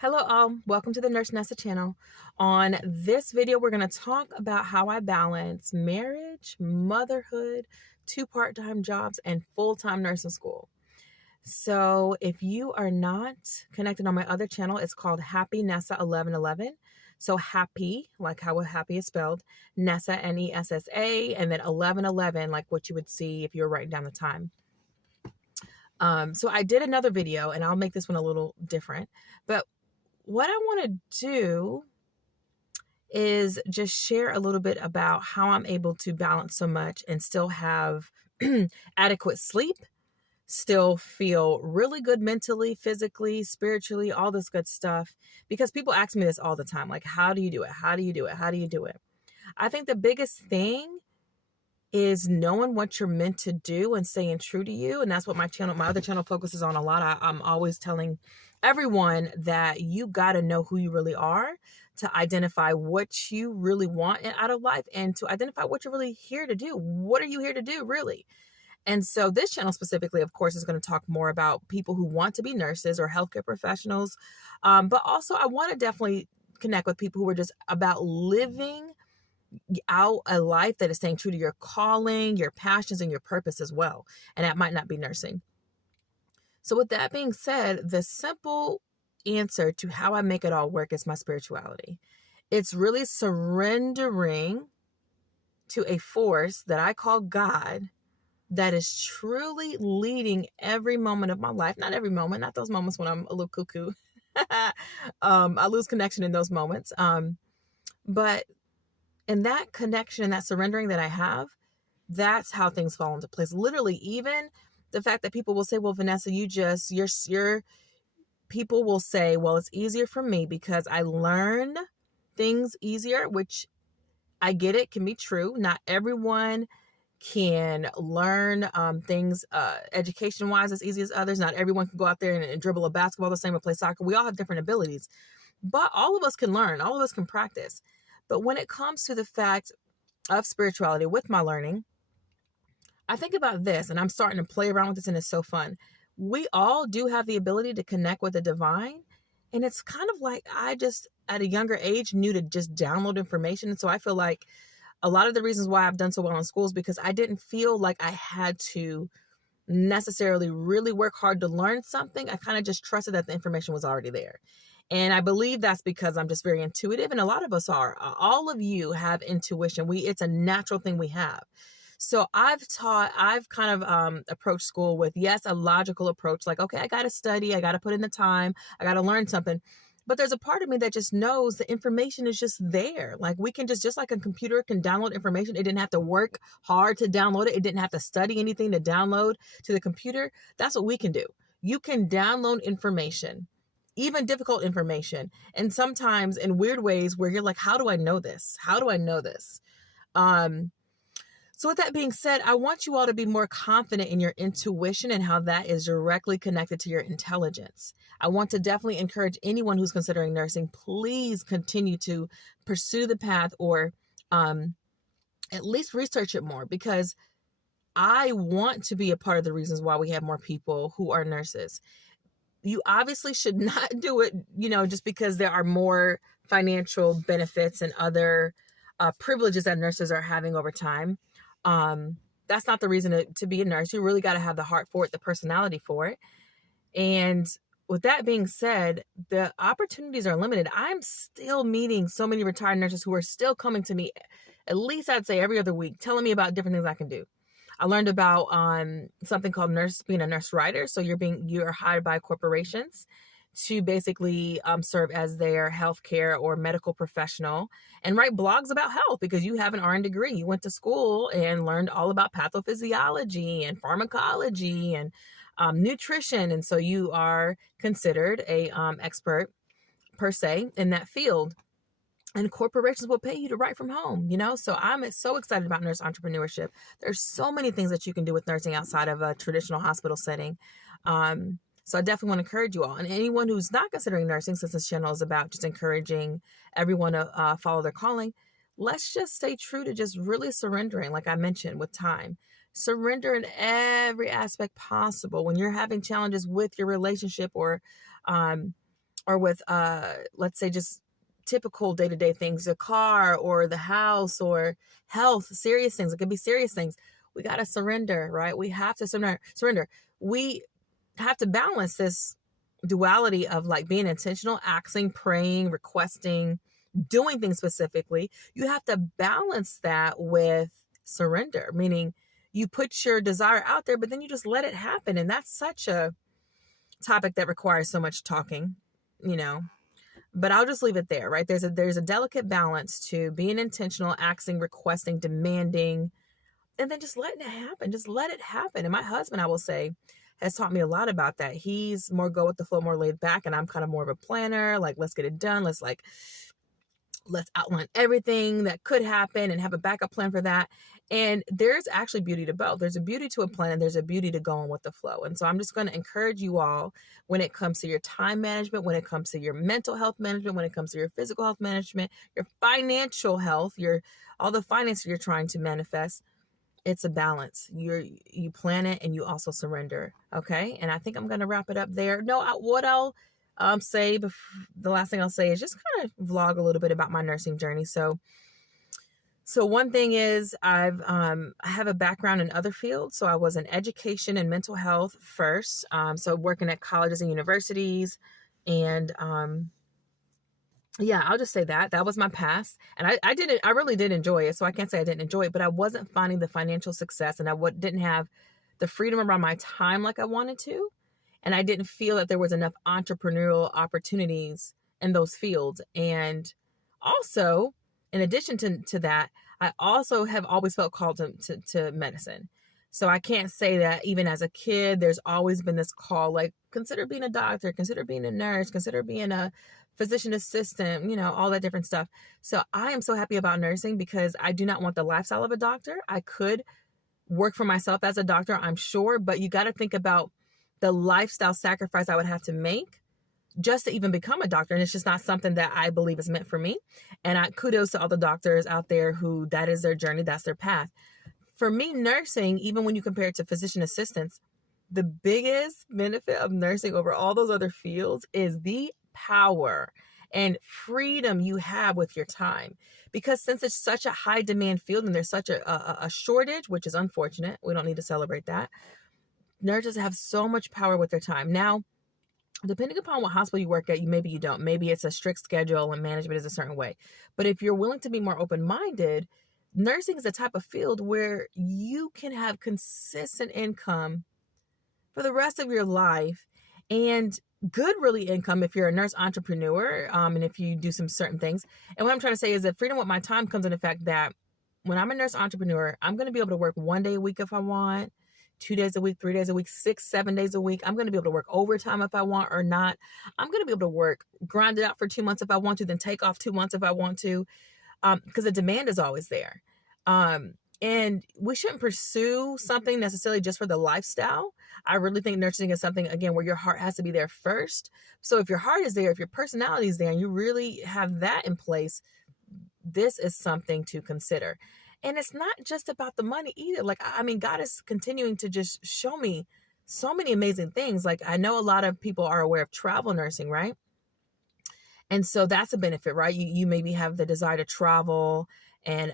Hello all, welcome to the Nurse Nessa channel. On this video, we're going to talk about how I balance marriage, motherhood, two part-time jobs, and full-time nursing school. So if you are not connected on my other channel, it's called Happy Nessa 1111. So happy, like how happy is spelled, Nessa, Nessa, and then 1111, like what you would see if you were writing down the time. So I did another video, and I'll make this one a little different, but what I want to do is just share a little bit about how I'm able to balance so much and still have adequate sleep, still feel really good mentally, physically, spiritually, all this good stuff. Because people ask me this all the time, like, how do you do it? How do you do it? How do you do it? I think the biggest thing is knowing what you're meant to do and staying true to you. And that's what my other channel focuses on a lot. I'm always telling everyone that you got to know who you really are to identify what you really want out of life and to identify what you're really here to do. What are you here to do, really? And so this channel specifically, of course, is going to talk more about people who want to be nurses or healthcare professionals. But also I want to definitely connect with people who are just about living out a life that is staying true to your calling, your passions, and your purpose as well. And that might not be nursing. So with that being said, the simple answer to how I make it all work is my spirituality. It's really surrendering to a force that I call God that is truly leading every moment of my life. Not every moment, not those moments when I'm a little cuckoo. I lose connection in those moments. But in that connection and that surrendering that I have, that's how things fall into place. Literally, even the fact that people will say, well, Vanessa, your people will say, well, it's easier for me because I learn things easier, which I get it can be true. Not everyone can learn things education-wise as easy as others. Not everyone can go out there and dribble a basketball the same or play soccer. We all have different abilities, but all of us can learn. All of us can practice. But when it comes to the fact of spirituality with my learning, I think about this, and I'm starting to play around with this, and it's so fun. We all do have the ability to connect with the divine, and it's kind of like I just, at a younger age, knew to just download information. And so I feel like a lot of the reasons why I've done so well in school is because I didn't feel like I had to necessarily really work hard to learn something. I kind of just trusted that the information was already there. And I believe that's because I'm just very intuitive, and a lot of us are. All of you have intuition. It's a natural thing we have. So I've kind of approached school with, yes, a logical approach, like, okay, I got to study, I got to put in the time, I got to learn something. But there's a part of me that just knows the information is just there. Like we can just like a computer can download information. It didn't have to work hard to download it. It didn't have to study anything to download to the computer. That's what we can do. You can download information, even difficult information. And sometimes in weird ways where you're like, how do I know this? How do I know this? So with that being said, I want you all to be more confident in your intuition and how that is directly connected to your intelligence. I want to definitely encourage anyone who's considering nursing, please continue to pursue the path or at least research it more, because I want to be a part of the reasons why we have more people who are nurses. You obviously should not do it, just because there are more financial benefits and other privileges that nurses are having over time. That's not the reason to be a nurse. You really got to have the heart for it, the personality for it. And with that being said, the opportunities are limited. I'm still meeting so many retired nurses who are still coming to me, at least I'd say every other week, telling me about different things I can do. I learned about something called being a nurse writer. So you're hired by corporations to basically serve as their healthcare or medical professional and write blogs about health, because you have an RN degree. You went to school and learned all about pathophysiology and pharmacology and nutrition. And so you are considered a expert per se in that field. And corporations will pay you to write from home, So I'm so excited about nurse entrepreneurship. There's so many things that you can do with nursing outside of a traditional hospital setting. So I definitely want to encourage you all. And anyone who's not considering nursing, since this channel is about just encouraging everyone to follow their calling, let's just stay true to just really surrendering, like I mentioned, with time. Surrender in every aspect possible. When you're having challenges with your relationship or or with, let's say just typical day-to-day things, the car or the house or health, serious things. It could be serious things. We got to surrender, right? We have to surrender. We have to balance this duality of like being intentional, asking, praying, requesting, doing things specifically. You have to balance that with surrender, meaning you put your desire out there, but then you just let it happen. And that's such a topic that requires so much talking, you know. But I'll just leave it there, right? There's a delicate balance to being intentional, asking, requesting, demanding, and then just letting it happen. Just let it happen. And my husband, I will say, has taught me a lot about that. He's more go with the flow, more laid back, and I'm kind of more of a planner. Like, let's get it done. Let's outline everything that could happen and have a backup plan for that. And there's actually beauty to both. There's a beauty to a plan and there's a beauty to going with the flow. And so I'm just going to encourage you all, when it comes to your time management, when it comes to your mental health management, when it comes to your physical health management, your financial health, all the finances you're trying to manifest, it's a balance. You plan it and you also surrender. Okay. And I think I'm going to wrap it up there. No, what I'll say, the last thing I'll say is just kind of vlog a little bit about my nursing journey. So one thing is I have a background in other fields. So I was in education and mental health first. So working at colleges and universities, and yeah, I'll just say that was my past, and I really did enjoy it. So I can't say I didn't enjoy it, but I wasn't finding the financial success, and I didn't have the freedom around my time like I wanted to. And I didn't feel that there was enough entrepreneurial opportunities in those fields. And also, in addition to that, I also have always felt called to medicine. So I can't say that even as a kid, there's always been this call, like, consider being a doctor, consider being a nurse, consider being a physician assistant, all that different stuff. So I am so happy about nursing because I do not want the lifestyle of a doctor. I could work for myself as a doctor, I'm sure, but you got to think about the lifestyle sacrifice I would have to make just to even become a doctor. And it's just not something that I believe is meant for me. And kudos to all the doctors out there who that is their journey, that's their path. For me, nursing, even when you compare it to physician assistants, the biggest benefit of nursing over all those other fields is the power and freedom you have with your time. Because since it's such a high demand field and there's such a shortage, which is unfortunate, we don't need to celebrate that. Nurses have so much power with their time. Now, depending upon what hospital you work at, maybe you don't. Maybe it's a strict schedule and management is a certain way. But if you're willing to be more open-minded, nursing is a type of field where you can have consistent income for the rest of your life, and good really income if you're a nurse entrepreneur, and if you do some certain things. And what I'm trying to say is that freedom with my time comes in the fact that when I'm a nurse entrepreneur, I'm going to be able to work 1 day a week if I want, 2 days a week, 3 days a week, 6, 7 days a week. I'm going to be able to work overtime if I want or not. I'm going to be able to grind it out for 2 months if I want to, then take off 2 months if I want to, because the demand is always there. And we shouldn't pursue something necessarily just for the lifestyle. I really think nursing is something, again, where your heart has to be there first. So if your heart is there, if your personality is there, and you really have that in place, this is something to consider. And it's not just about the money either. Like, I mean, God is continuing to just show me so many amazing things. Like, I know a lot of people are aware of travel nursing, right? And so that's a benefit, right? You maybe have the desire to travel, and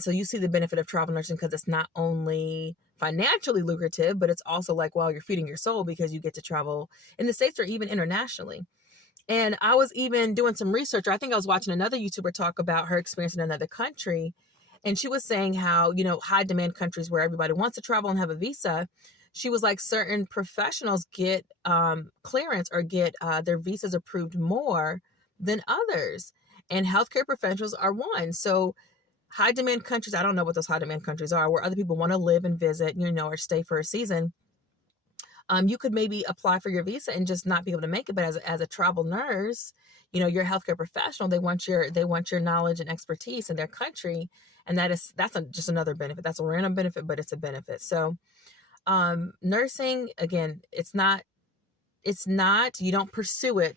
so you see the benefit of travel nursing because it's not only financially lucrative, but it's also like, well, you're feeding your soul because you get to travel in the States or even internationally. And I was even doing some research. I think I was watching another YouTuber talk about her experience in another country. And she was saying how, high demand countries where everybody wants to travel and have a visa, she was like, certain professionals get clearance or get their visas approved more than others. And healthcare professionals are one. So high demand countries, I don't know what those high demand countries are, where other people want to live and visit, or stay for a season. You could maybe apply for your visa and just not be able to make it. But as a travel nurse, you're a healthcare professional. They want your knowledge and expertise in their country. And that's just another benefit. That's a random benefit, but it's a benefit. So nursing, again, it's not, you don't pursue it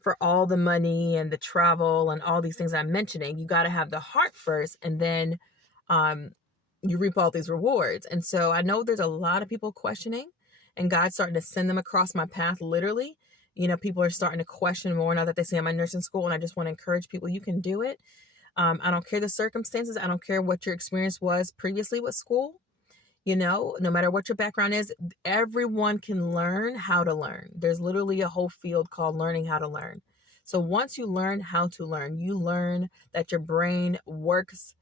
for all the money and the travel and all these things I'm mentioning. You got to have the heart first, and then you reap all these rewards. And so I know there's a lot of people questioning, and God's starting to send them across my path, literally, People are starting to question more now that they say I'm in nursing school, and I just want to encourage people, you can do it. I don't care the circumstances. I don't care what your experience was previously with school. No matter what your background is, everyone can learn how to learn. There's literally a whole field called learning how to learn. So once you learn how to learn, you learn that your brain works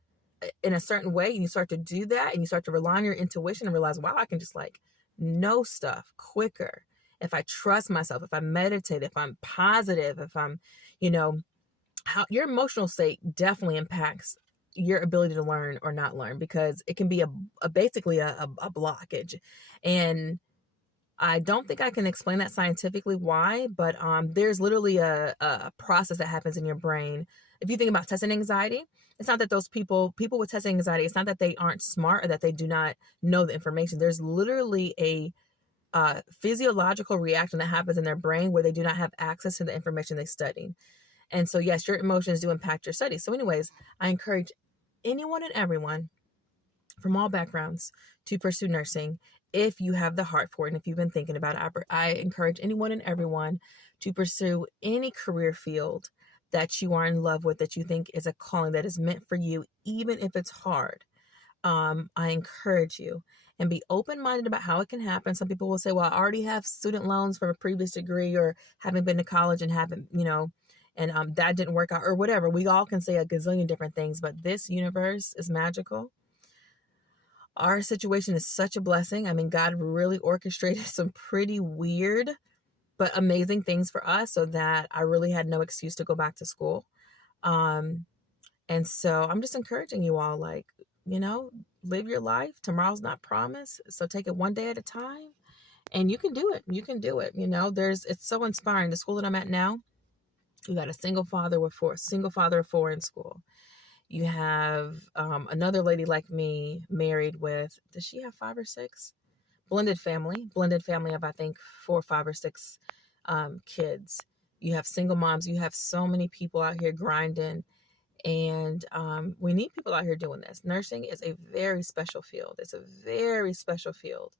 in a certain way, and you start to do that, and you start to rely on your intuition and realize, wow, I can just like know stuff quicker if I trust myself, if I meditate, if I'm positive, if I'm, how your emotional state definitely impacts your ability to learn or not learn, because it can be basically a blockage. And I don't think I can explain that scientifically why, but there's literally a process that happens in your brain. If you think about testing anxiety, it's not that those people with testing anxiety, it's not that they aren't smart or that they do not know the information. There's literally a physiological reaction that happens in their brain where they do not have access to the information they studied. And so, yes, your emotions do impact your studies. So anyways, I encourage anyone and everyone from all backgrounds to pursue nursing if you have the heart for it and if you've been thinking about it. I encourage anyone and everyone to pursue any career field that you are in love with, that you think is a calling that is meant for you, even if it's hard. I encourage you, and be open-minded about how it can happen. Some people will say, well, I already have student loans from a previous degree, or haven't been to college and haven't, and that didn't work out, or whatever. We all can say a gazillion different things, but this universe is magical. Our situation is such a blessing. I mean, God really orchestrated some pretty weird but amazing things for us, so that I really had no excuse to go back to school. And so I'm just encouraging you all, like, live your life. Tomorrow's not promised. So take it one day at a time, and you can do it. You can do it. It's so inspiring. The school that I'm at now, you got a single father of four in school. You have another lady like me married with, does she have 5 or 6? Blended family of, I think, 4, 5, or 6 kids. You have single moms. You have so many people out here grinding. And we need people out here doing this. Nursing is a very special field. It's a very special field.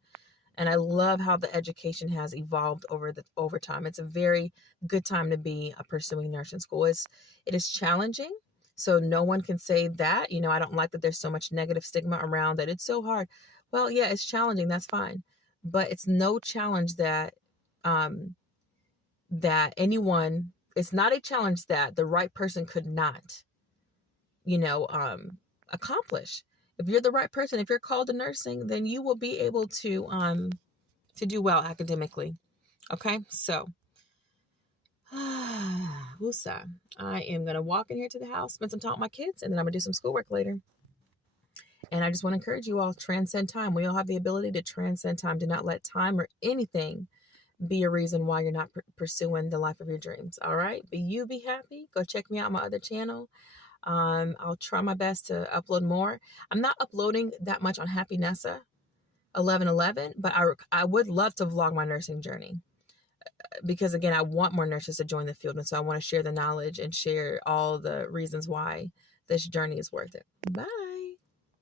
And I love how the education has evolved over time. It's a very good time to be pursuing nursing school. It is challenging. So no one can say that, I don't like that there's so much negative stigma around that it's so hard. Well, yeah, it's challenging. That's fine. But it's no challenge that it's not a challenge that the right person could not accomplish. If you're the right person, if you're called to nursing, then you will be able to do well academically. Okay, so woosah. I am gonna walk in here to the house, spend some time with my kids, and then I'm gonna do some schoolwork later. And I just want to encourage you all, transcend time. We all have the ability to transcend time. Do not let time or anything be a reason why you're not pursuing the life of your dreams. All right, be happy. Go check me out on my other channel. I'll try my best to upload more. I'm not uploading that much on Happy Nessa 1111, but I would love to vlog my nursing journey, because again, I want more nurses to join the field. And so I want to share the knowledge and share all the reasons why this journey is worth it. Bye.